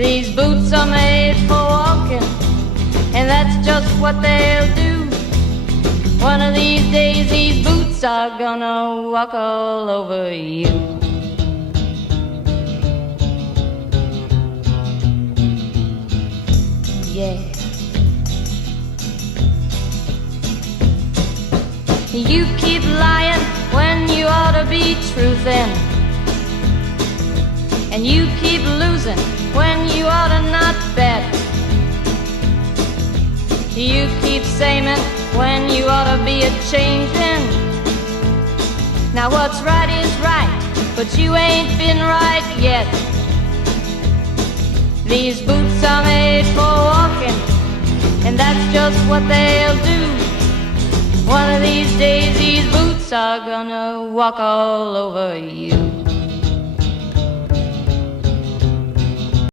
These boots are made for walking, and that's just what they'll do. One of these days these boots are gonna walk all over you. Yeah. You keep lying when you ought to be truthin', and you keep losing when you ought to not bet. You keep saying when you ought to be a-changin'. Now what's right is right, but you ain't been right yet. These boots are made for walking, and that's just what they'll do. One of these days these boots are gonna walk all over you.